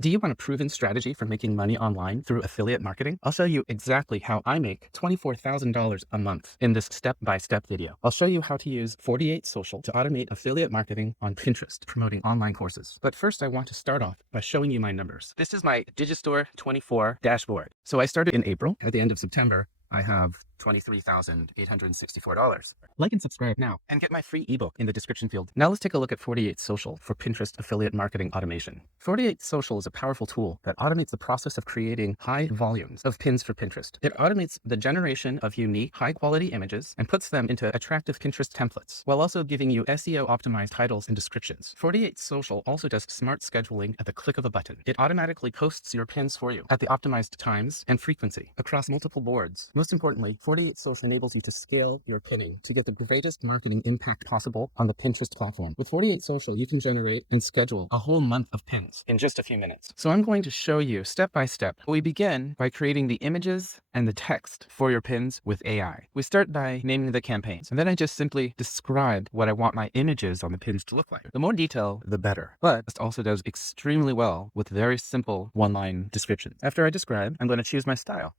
Do you want a proven strategy for making money online through affiliate marketing? I'll show you exactly how I make $24,000 a month in this step-by-step video. I'll show you how to use 48 Social to automate affiliate marketing on Pinterest, promoting online courses. But first, I want to start off by showing you my numbers. This is my Digistore 24 dashboard. So I started in April. At the end of September, I have $23,864. Like and subscribe now and get my free ebook in the description field. Now let's take a look at 48 Social for Pinterest affiliate marketing automation. 48 Social is a powerful tool that automates the process of creating high volumes of pins for Pinterest. It automates the generation of unique, high-quality images and puts them into attractive Pinterest templates, while also giving you SEO-optimized titles and descriptions. 48 Social also does smart scheduling at the click of a button. It automatically posts your pins for you at the optimized times and frequency across multiple boards. Most importantly, 48 Social enables you to scale your pinning to get the greatest marketing impact possible on the Pinterest platform. With 48 Social, you can generate and schedule a whole month of pins in just a few minutes. So I'm going to show you step by step. We begin by creating the images and the text for your pins with AI. We start by naming the campaigns, and then I just simply describe what I want my images on the pins to look like. The more detail, the better. But it also does extremely well with very simple one-line descriptions. After I describe, I'm going to choose my style.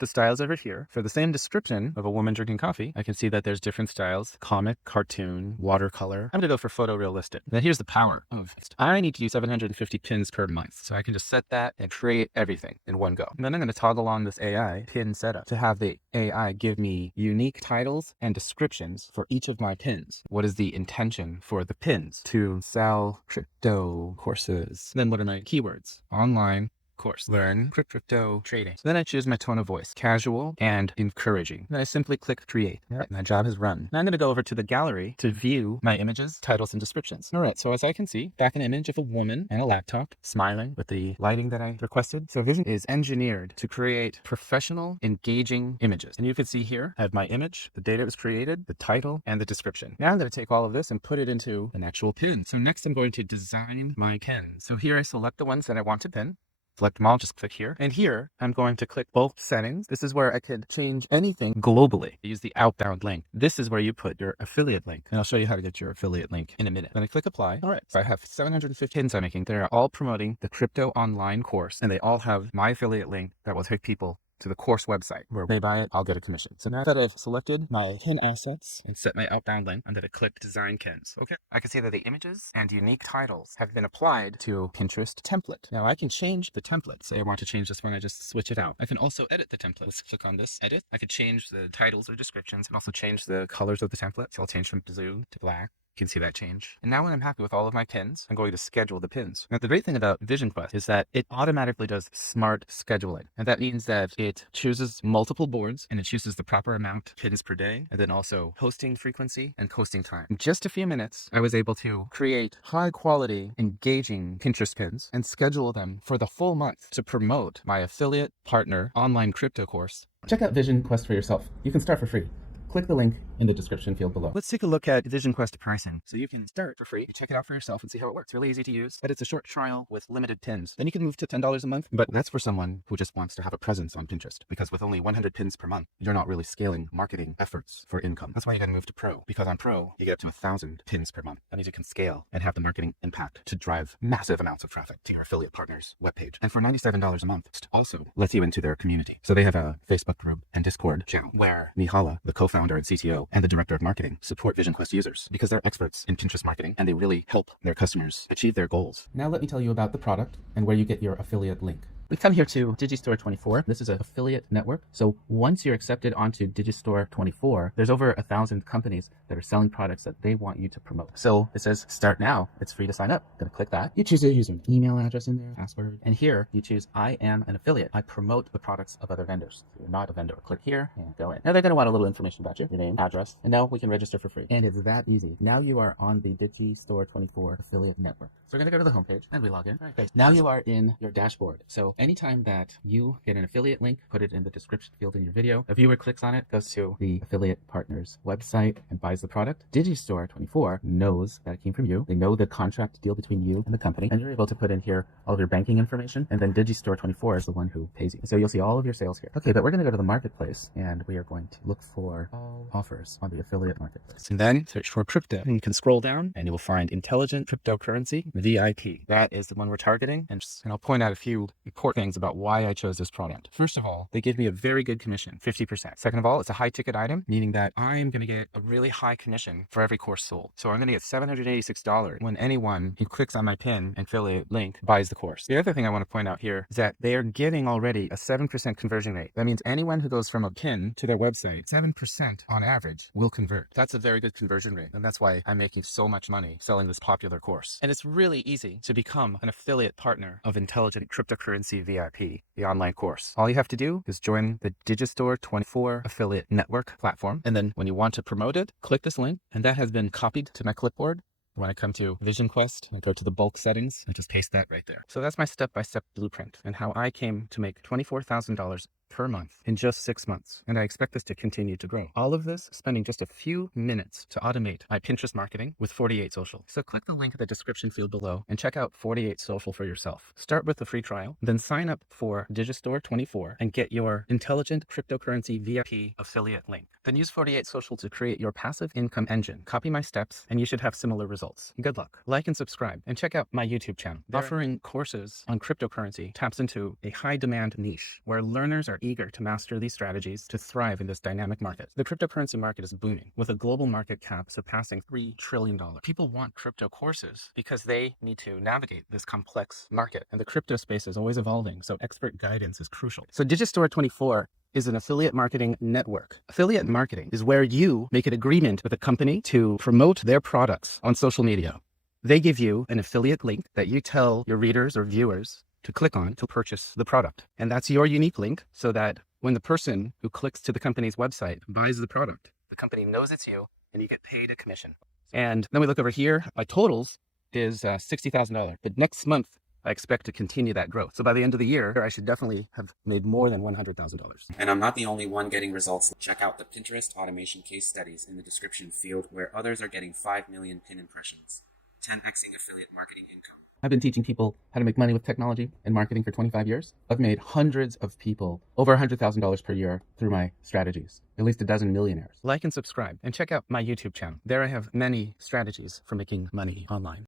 The styles over here. For the same description of a woman drinking coffee, I can see that there's different styles: comic, cartoon, watercolor. I'm gonna go for photorealistic. Now here's the power of it. I need to use 750 pins per month, so I can just set that and create everything in one go. And then I'm gonna toggle on this AI pin setup to have the AI give me unique titles and descriptions for each of my pins. What is the intention for the pins? To sell crypto courses. Then what are my keywords? Online course, learn crypto trading. So then I choose my tone of voice, casual and encouraging. Then I simply click create. All right, my job is run. Now I'm going to go over to the gallery to view my images, titles, and descriptions. All right, so as I can see, back an image of a woman and a laptop smiling with the lighting that I requested. So Vision is engineered to create professional, engaging images. And you can see here, I have my image, the date it was created, the title, and the description. Now I'm going to take all of this and put it into an actual pin. So next I'm going to design my pin. So here I select the ones that I want to pin. Select them all, just click here. And here, I'm going to click bulk settings. This is where I could change anything globally. Use the outbound link. This is where you put your affiliate link. And I'll show you how to get your affiliate link in a minute. Then I click apply. All right, so I have 750 pins I'm making. They're all promoting the crypto online course. And they all have my affiliate link that will take people to the course website. Where they buy it, I'll get a commission. So now that I've selected my pin assets and set my outbound link, I'm going to click design pins. Okay. I can see that the images and unique titles have been applied to Pinterest template. Now I can change the template. Say I want to change this one, I just switch it out. I can also edit the template. Let's click on this, edit. I could change the titles or descriptions and also change the colors of the template. So I'll change from blue to black. You can see that change. And now when I'm happy with all of my pins, I'm going to schedule the pins. Now the great thing about Vision Quest is that it automatically does smart scheduling. And that means that it chooses multiple boards and it chooses the proper amount of pins per day, and then also posting frequency and posting time. In just a few minutes, I was able to create high quality, engaging Pinterest pins and schedule them for the full month to promote my affiliate partner online crypto course. Check out Vision Quest for yourself. You can start for free. Click the link in the description field below. Let's take a look at Vision Quest pricing. So you can start for free, check it out for yourself and see how it works. It's really easy to use, but it's a short trial with limited pins. Then you can move to $10 a month, but that's for someone who just wants to have a presence on Pinterest, because with only 100 pins per month, you're not really scaling marketing efforts for income. That's why you gotta move to Pro, because on Pro, you get up to 1,000 pins per month. That means you can scale and have the marketing impact to drive massive amounts of traffic to your affiliate partner's webpage. And for $97 a month, it also lets you into their community. So they have a Facebook group and Discord channel where Mihala, the co-founder and CTO, and the director of marketing support Vision Quest users because they're experts in Pinterest marketing and they really help their customers achieve their goals. Now let me tell you about the product and where you get your affiliate link. We come here to Digistore 24. This is an affiliate network. So once you're accepted onto Digistore 24, there's over 1,000 companies that are selling products that they want you to promote. So it says start now. It's free to sign up. Gonna click that. You choose your username, email address in there, password. And here you choose I am an affiliate. I promote the products of other vendors. So you're not a vendor. Click here and go in. Now they're gonna want a little information about you, your name, address, and now we can register for free. And it's that easy. Now you are on the Digistore 24 affiliate network. So we're gonna go to the homepage and we log in. All right, great. Now you are in your dashboard. So example, anytime that you get an affiliate link, put it in the description field in your video, a viewer clicks on it, goes to the affiliate partner's website and buys the product, Digistore24 knows that it came from you. They know the contract deal between you and the company, and you're able to put in here all of your banking information, and then Digistore24 is the one who pays you. So you'll see all of your sales here. Okay, but we're going to go to the marketplace, and we are going to look for all offers on the affiliate marketplace. And then search for crypto, and you can scroll down, and you will find Intelligent Cryptocurrency VIP. That is the one we're targeting, and I'll point out a few important things about why I chose this product. First of all, they give me a very good commission, 50%. Second of all, it's a high ticket item, meaning that I'm going to get a really high commission for every course sold. So I'm going to get $786 when anyone who clicks on my pin and affiliate link buys the course. The other thing I want to point out here is that they are getting already a 7% conversion rate. That means anyone who goes from a pin to their website, 7% on average will convert. That's a very good conversion rate. And that's why I'm making so much money selling this popular course. And it's really easy to become an affiliate partner of Intelligent Cryptocurrency VIP, the online course. All you have to do is join the Digistore24 affiliate network platform. And then when you want to promote it, click this link, and that has been copied to my clipboard. When I come to Vision Quest, I go to the bulk settings, I just paste that right there. So that's my step-by-step blueprint and how I came to make $24,000 per month in just 6 months. And I expect this to continue to grow. All of this spending just a few minutes to automate my Pinterest marketing with 48 Social. So click the link in the description field below and check out 48 Social for yourself. Start with the free trial, then sign up for Digistore24 and get your Intelligent Cryptocurrency VIP affiliate link. Then use 48 Social to create your passive income engine. Copy my steps and you should have similar results. Good luck. Like and subscribe and check out my YouTube channel. Offering courses on cryptocurrency taps into a high demand niche where learners are eager to master these strategies to thrive in this dynamic market. The cryptocurrency market is booming with a global market cap surpassing $3 trillion. People want crypto courses because they need to navigate this complex market, and the crypto space is always evolving, so expert guidance is crucial. So Digistore24 is an affiliate marketing network. Affiliate marketing is where you make an agreement with a company to promote their products on social media. They give you an affiliate link that you tell your readers or viewers to click on to purchase the product. And that's your unique link so that when the person who clicks to the company's website buys the product, the company knows it's you and you get paid a commission. And then we look over here, my totals is $60,000, but next month, I expect to continue that growth. So by the end of the year, I should definitely have made more than $100,000. And I'm not the only one getting results. Check out the Pinterest automation case studies in the description field where others are getting 5 million pin impressions, 10xing affiliate marketing income. I've been teaching people how to make money with technology and marketing for 25 years. I've made hundreds of people over $100,000 per year through my strategies, at least a dozen millionaires. Like and subscribe and check out my YouTube channel. There I have many strategies for making money online.